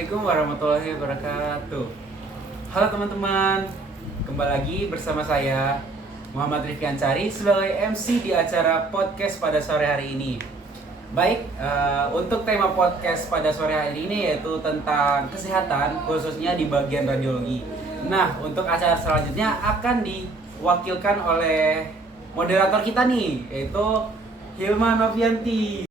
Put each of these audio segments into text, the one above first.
Assalamualaikum warahmatullahi wabarakatuh. Halo teman-teman, kembali lagi bersama saya Muhammad Rifki Ansari sebagai MC di acara podcast pada sore hari ini. Baik, untuk tema podcast pada sore hari ini yaitu tentang kesehatan, khususnya di bagian radiologi. Nah, untuk acara selanjutnya akan diwakilkan oleh moderator kita nih, yaitu Hilma Novianti.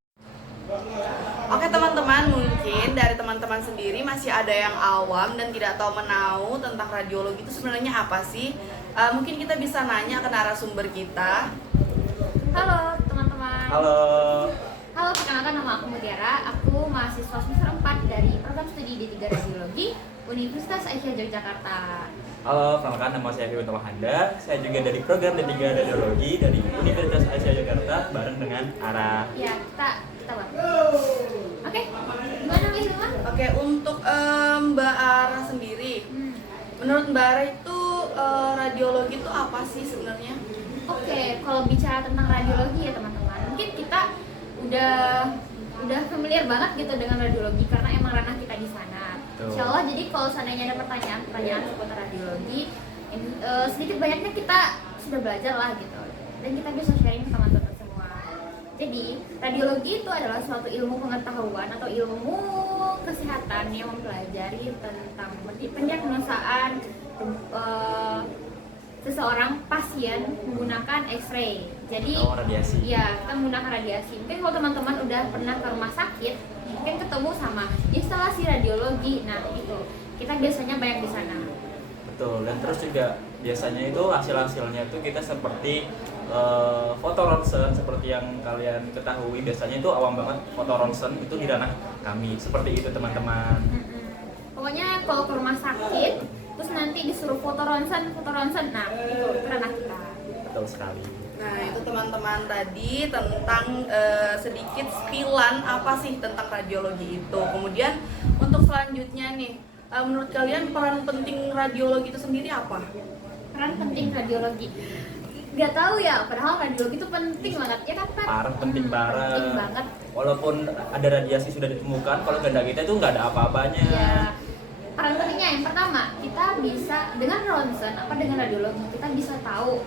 Oke teman-teman, mungkin dari teman-teman sendiri masih ada yang awam dan tidak tahu menahu tentang radiologi itu sebenarnya apa sih? Mungkin kita bisa nanya ke narasumber kita. Halo teman-teman. Halo. Halo, perkenalkan nama aku Mutiara. Aku mahasiswa semester 4 dari program studi D3 Radiologi Universitas Aisyah Yogyakarta. Halo, perkenalkan nama saya Firman Tomahanda. Saya juga dari program D3 Radiologi dari Universitas Aisyah Yogyakarta bareng dengan Ara. Ya, kita buat. Oke, gimana Mbak Hilma? Oke, untuk Mbak Ara sendiri, menurut Mbak Ara itu radiologi itu apa sih sebenarnya? Oke, kalau bicara tentang radiologi ya teman-teman, mungkin kita udah familiar banget gitu dengan radiologi karena emang ranah kita di sana. Insya Allah, jadi kalau seandainya ada pertanyaan seputar radiologi, sedikit banyaknya kita sudah belajar lah gitu, dan kita bisa sharing ke teman-teman semua. Jadi radiologi itu adalah suatu ilmu pengetahuan atau ilmu kesehatan yang mempelajari tentang pendiagnosaan seseorang pasien menggunakan X-ray. Jadi radiasi. ya, kita menggunakan radiasi. Mungkin kalau teman-teman udah pernah ke rumah sakit, mungkin ketemu sama instalasi radiologi. Nah, itu kita biasanya banyak di sana. Betul, dan terus juga biasanya itu hasil-hasilnya itu kita seperti foto ronsen seperti yang kalian ketahui. Biasanya itu awam banget foto ronsen itu di ranah kami. Seperti itu teman-teman. Pokoknya kalau ke rumah sakit terus nanti disuruh foto ronsen, nah itu ranah kita. Betul sekali. Nah, itu teman-teman tadi tentang sedikit spillan apa sih tentang radiologi itu. Kemudian untuk selanjutnya nih, menurut kalian peran penting radiologi itu sendiri apa? Peran penting radiologi. Gak tahu ya, padahal radiologi itu penting banget ya kan Pak? Parah, penting banget. Penting banget. Walaupun ada radiasi sudah ditemukan, kalau ganda kita itu nggak ada apa-apanya. Ya, peran pentingnya yang pertama, kita bisa dengan ronsen dengan radiologi kita bisa tahu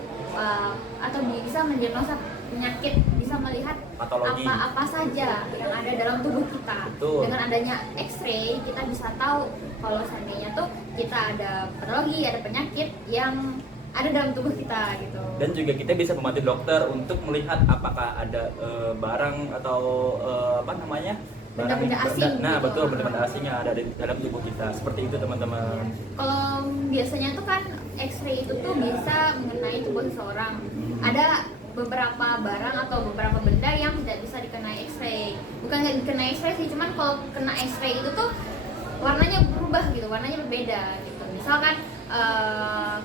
atau bisa mendiagnosa penyakit, bisa melihat Patologi. apa saja yang ada dalam tubuh kita. Betul. Dengan adanya X-ray kita bisa tahu kalau seandainya tuh kita ada patologi, ada penyakit yang ada dalam tubuh kita gitu. Dan juga kita bisa membantu dokter untuk melihat apakah ada barang atau Benda-benda asing Nah, gitu. betul, benda-benda asing yang ada di dalam tubuh kita. Seperti itu teman-teman. Kalau biasanya tuh kan X-ray itu tuh bisa mengenai tubuh seseorang. Ada beberapa barang atau beberapa benda yang tidak bisa dikenai X-ray. Bukan nggak dikenai X-ray sih, cuman kalau kena X-ray itu tuh warnanya berubah gitu, warnanya berbeda gitu. Misalkan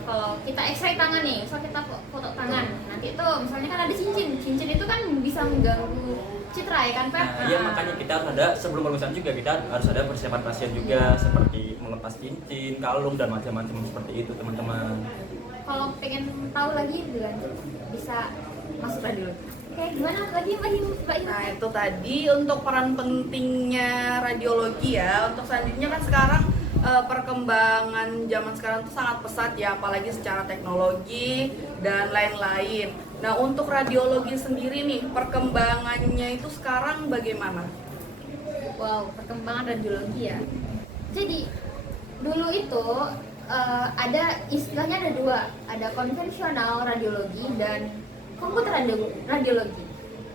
kalau kita X-ray tangan nih, misal kita foto tangan, nanti itu misalnya kan ada cincin itu kan bisa mengganggu citra ya kan Pak? Nah, iya, makanya kita harus ada, sebelum pemeriksaan juga kita harus ada persiapan pasien juga, seperti melepas cincin, kalung, dan macam-macam seperti itu teman-teman. Kalau pengen tahu lagi lebih lanjut bisa masuk radiologi. Oke, gimana lagi Mbak Him? Nah, itu tadi untuk peran pentingnya radiologi ya. Untuk selanjutnya kan sekarang perkembangan zaman sekarang tuh sangat pesat ya, apalagi secara teknologi dan lain-lain. Nah, untuk radiologi sendiri nih, perkembangannya itu sekarang bagaimana? Wow, perkembangan radiologi ya. Jadi dulu itu ada istilahnya ada dua, ada konvensional radiologi dan komputer radiologi.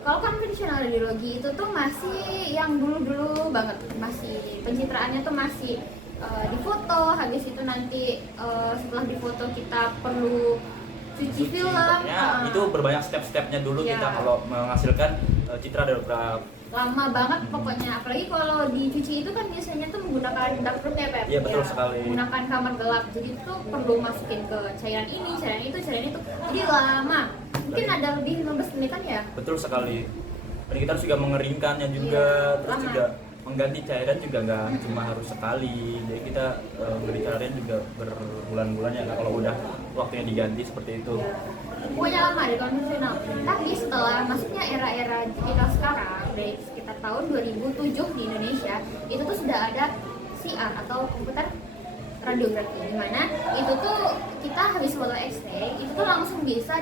Kalau konvensional radiologi itu tuh masih yang dulu banget, masih pencitraannya tuh masih difoto, habis itu nanti setelah difoto kita perlu cuci film. Itu berbanyak step-stepnya dulu Ya. kita kalau menghasilkan citra dari beberapa. Lama banget pokoknya, apalagi kalau dicuci itu kan biasanya tuh menggunakan darkroom ya Pep? Iya, betul Ya, sekali. menggunakan kamar gelap, jadi itu perlu masukin ke cairan ini, cairan itu, jadi lama. Mungkin ada lebih 15 menitan ya? Betul sekali. Dan kita harus juga mengeringkannya juga, Iya, terus lama. juga mengganti cairan juga nggak cuma harus sekali. Jadi kita mengganti cairan juga berbulan-bulan ya kalau udah waktunya diganti seperti itu. Pokoknya lama di konvensional. Tapi setelah masuknya era-era digital sekarang, dari sekitar tahun 2007 di Indonesia, itu tuh sudah ada CR atau komputer radiografi, dimana itu tuh kita habis foto X-ray itu tuh langsung bisa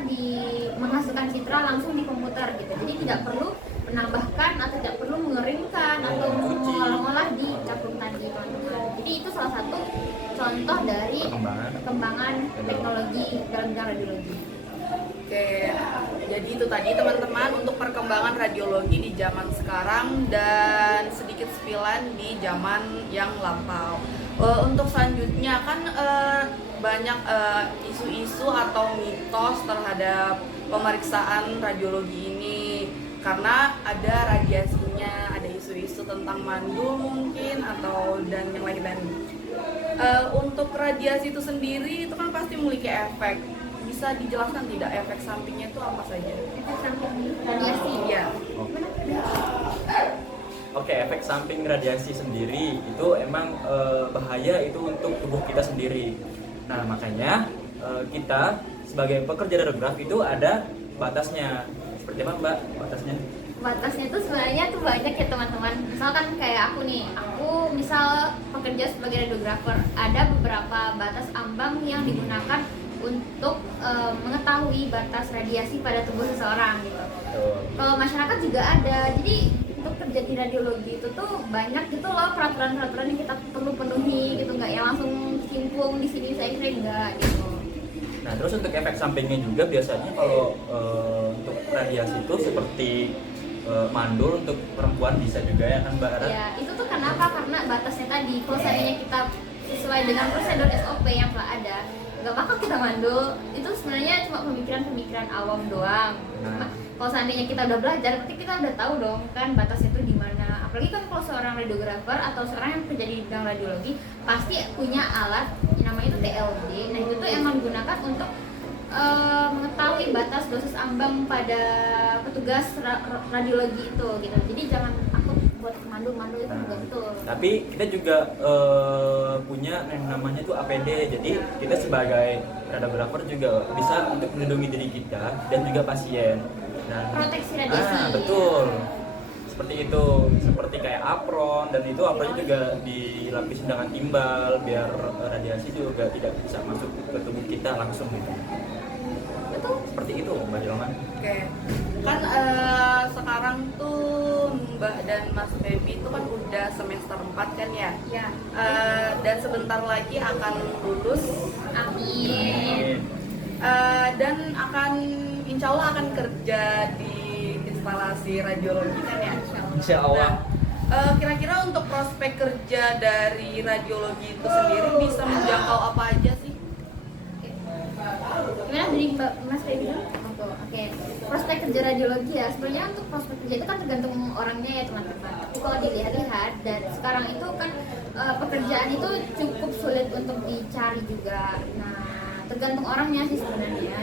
menghasilkan citra langsung di komputer gitu, jadi tidak perlu menambahkan atau tidak perlu mengeringkan atau mengolah-olah di capung tadi teman-teman. Jadi itu salah satu contoh dari perkembangan teknologi dalam bidang radiologi. Oke, jadi itu tadi teman-teman untuk perkembangan radiologi di zaman sekarang dan sedikit spilan di zaman yang lampau. Untuk selanjutnya kan banyak isu-isu atau mitos terhadap pemeriksaan radiologi ini karena ada radiasinya, ada isu-isu tentang mandul mungkin atau dan yang lain-lain. Untuk radiasi itu sendiri itu kan pasti memiliki efek. Bisa dijelaskan tidak efek sampingnya itu apa saja? Efek samping radiasi Iya. Oke, efek samping radiasi sendiri itu emang bahaya itu untuk tubuh kita sendiri. Nah, makanya kita sebagai pekerja radiograf itu ada batasnya. Seperti apa Mbak batasnya? Batasnya tuh sebenarnya tuh banyak ya teman-teman. Misalkan kayak aku nih, aku misal pekerja sebagai radiografer, ada beberapa batas ambang yang digunakan untuk mengetahui batas radiasi pada tubuh seseorang gitu. Kalau masyarakat juga ada, jadi untuk kerja di radiologi itu tuh banyak gitu loh peraturan-peraturan yang kita perlu penuhi gitu, nggak yang langsung simpung di sini saya kira enggak gitu. Nah, terus untuk efek sampingnya juga biasanya kalau untuk radiasi itu seperti mandul untuk perempuan bisa juga ya kan Mbak Ara? Ya, itu tuh kenapa? Karena batasnya tadi, kalau seandainya kita sesuai dengan prosedur SOP yang telah ada, nggak bakal kita mandul. Itu sebenarnya cuma pemikiran-pemikiran awam doang. Kalau seandainya kita udah belajar, berarti kita udah tahu dong kan batasnya itu di mana. Apalagi kan kalau seorang radiografer atau seorang yang kerja di bidang radiologi pasti punya alat yang namanya itu TLD. Nah itu tuh emang digunakan untuk mengetahui batas dosis ambang pada petugas radiologi itu gitu. Jadi jangan takut buat mandul itu juga betul. Tapi kita juga punya yang namanya tuh APD. Jadi kita sebagai radiografer juga bisa untuk melindungi diri kita dan juga pasien. Dan, proteksi radiasi. Betul. Seperti itu, seperti kayak apron, dan itu apronnya juga dilapisi dengan timbal biar radiasi juga tidak bisa masuk ke tubuh kita langsung gitu. Betul. Seperti itu Mbak Hilman. Oke, kan sekarang tuh Mbak dan Mas Baby itu kan udah semester 4 kan ya? Ya. Dan sebentar lagi akan lulus. Amin. Dan akan insya Allah akan kerja di instalasi radiologi kan ya? Insya Allah. Nah, kira-kira untuk prospek kerja dari radiologi itu sendiri bisa menjangkau apa aja sih? Gimana dari Mbak Mas Baby dulu? Oke. Prospek kerja radiologi ya, sebenarnya untuk prospek kerja itu kan tergantung orangnya ya teman-teman. Tapi kalau dilihat-lihat dan sekarang itu kan pekerjaan itu cukup sulit untuk dicari juga. Nah, tergantung orangnya sih sebenarnya.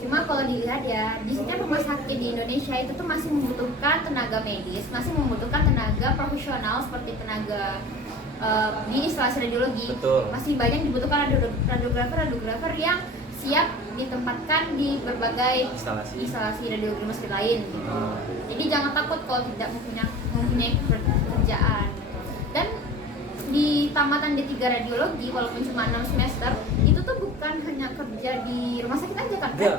Cuma kalau dilihat ya, di setiap rumah sakit di Indonesia itu tuh masih membutuhkan tenaga medis, masih membutuhkan tenaga profesional seperti tenaga di instalasi radiologi. Betul. Masih banyak dibutuhkan radiografer yang siap ditempatkan di berbagai instalasi radiologi rumah sakit lain gitu. Jadi jangan takut kalau tidak mempunyai pekerjaan. Dan di tamatan D3 radiologi walaupun cuma 6 semester itu tuh bukan hanya kerja di rumah sakit aja kan? Enggak.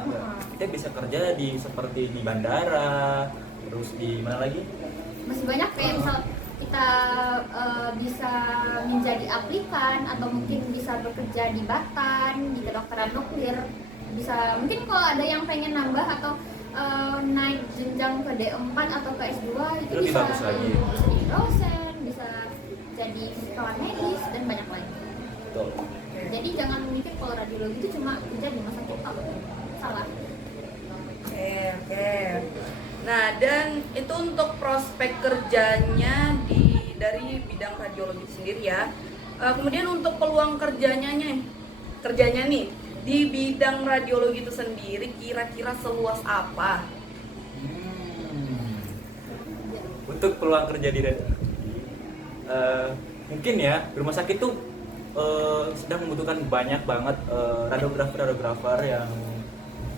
Kita bisa kerja seperti di bandara, terus di mana lagi? Masih banyak kayak misal kita bisa menjadi aplikan atau mungkin bisa bekerja di Batan, di kedokteran nuklir. Bisa mungkin kalau ada yang pengen nambah atau naik jenjang ke D4 atau ke S2 itu Lebih bisa bagus lagi. bisa jadi dosen, bisa jadi kawan medis dan banyak lagi. Betul. Jadi jangan mikir kalau radiologi itu cuma kerja di rumah sakit, salah. Oke. Nah, dan itu untuk prospek kerjanya dari bidang radiologi sendiri ya. Kemudian untuk peluang kerjanya nih di bidang radiologi itu sendiri kira-kira seluas apa? Untuk peluang kerja di mungkin ya rumah sakit tuh sedang membutuhkan banyak banget radiografer yang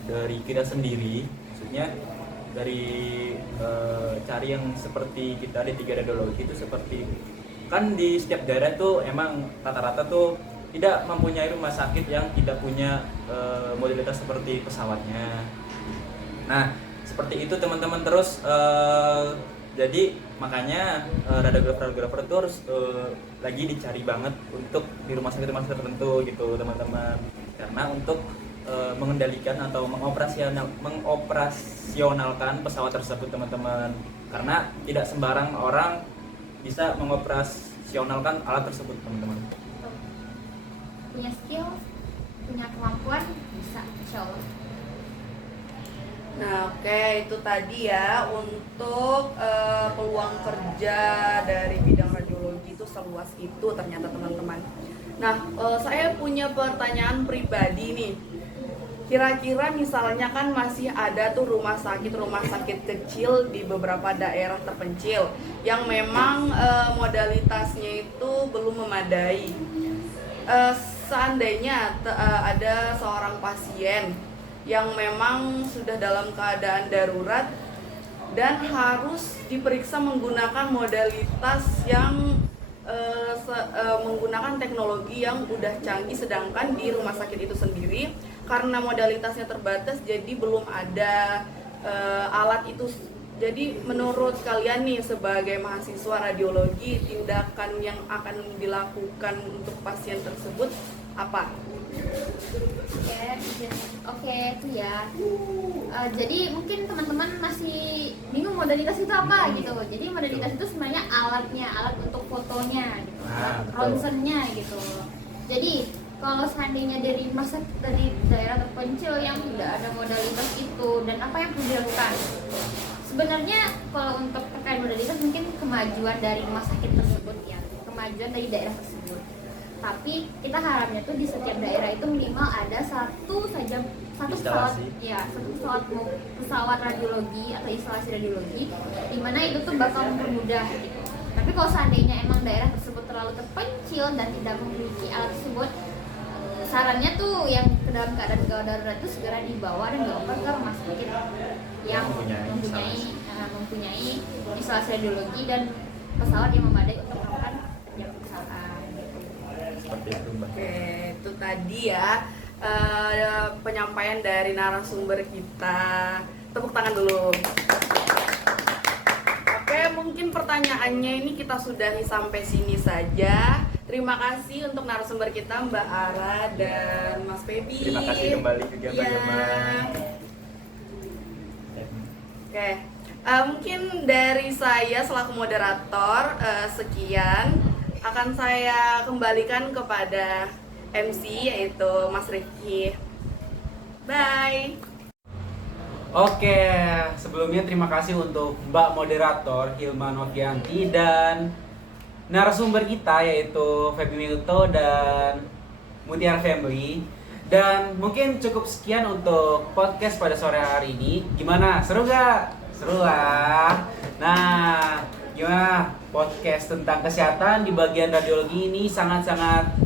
dari kita sendiri, maksudnya dari cari yang seperti kita di 3 radiologi itu seperti kan di setiap daerah tuh emang rata-rata tuh tidak mempunyai rumah sakit yang tidak punya modalitas seperti pesawatnya. Nah, seperti itu teman-teman. Terus jadi makanya radiografer itu harus lagi dicari banget untuk di rumah sakit tertentu gitu teman-teman, karena untuk mengendalikan atau mengoperasionalkan pesawat tersebut teman-teman, karena tidak sembarang orang bisa mengoperasionalkan alat tersebut teman-teman. Punya skill, punya kemampuan, bisa, insya Allah. Nah, oke, itu tadi ya untuk peluang kerja dari bidang radiologi itu seluas itu ternyata teman-teman. Nah, saya punya pertanyaan pribadi nih. Kira-kira misalnya kan masih ada tuh rumah sakit kecil di beberapa daerah terpencil yang memang modalitasnya itu belum memadai. Seandainya ada seorang pasien yang memang sudah dalam keadaan darurat dan harus diperiksa menggunakan modalitas yang menggunakan teknologi yang udah canggih, sedangkan di rumah sakit itu sendiri karena modalitasnya terbatas jadi belum ada alat itu. Jadi menurut kalian nih sebagai mahasiswa radiologi, tindakan yang akan dilakukan untuk pasien tersebut apa? Oke, itu ya. Jadi mungkin teman-teman masih bingung modalitas itu apa gitu. Jadi modalitas itu sebenarnya alat untuk fotonya gitu, ronsennya gitu. Jadi kalau seandainya dari daerah terpencil yang tidak ada modalitas itu, dan apa yang perlu dilakukan? Sebenarnya kalau untuk terkait modalitas mungkin kemajuan dari rumah sakit tersebut ya, kemajuan dari daerah tersebut. Tapi kita harapnya tuh di setiap daerah itu minimal ada satu pesawat radiologi atau instalasi radiologi, di mana itu tuh bakal mempermudah gitu. Tapi kalau seandainya emang daerah tersebut terlalu terpencil dan tidak memiliki alat tersebut, sarannya tuh yang ke dalam keadaan gawat darurat itu segera dibawa dan dioper ke rumah sakit yang mempunyai instalasi radiologi dan pesawat yang memadai untuk melakukan pemeriksaan. Seperti itu, Mbak. Oke, itu tadi ya penyampaian dari narasumber kita. Tepuk tangan dulu. Oke, mungkin pertanyaannya ini kita sudahi sampai sini saja. Terima kasih untuk narasumber kita Mbak Ara dan Mas Febi. Terima kasih kembali juga teman-teman. Oke, mungkin dari saya selaku moderator sekian. Akan saya kembalikan kepada MC yaitu Mas Rifki. Bye. Oke, sebelumnya terima kasih untuk Mbak Moderator Hilma Novianti dan narasumber kita yaitu Febi Milto dan Mutiara Family. Dan mungkin cukup sekian untuk podcast pada sore hari ini. Gimana? Seru gak? Seru lah. Nah, gimana? Podcast tentang kesehatan di bagian radiologi ini sangat-sangat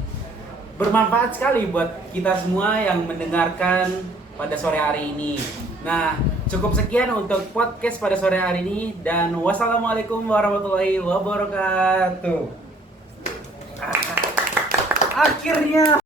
bermanfaat sekali buat kita semua yang mendengarkan pada sore hari ini. Nah, cukup sekian untuk podcast pada sore hari ini dan wassalamualaikum warahmatullahi wabarakatuh. Akhirnya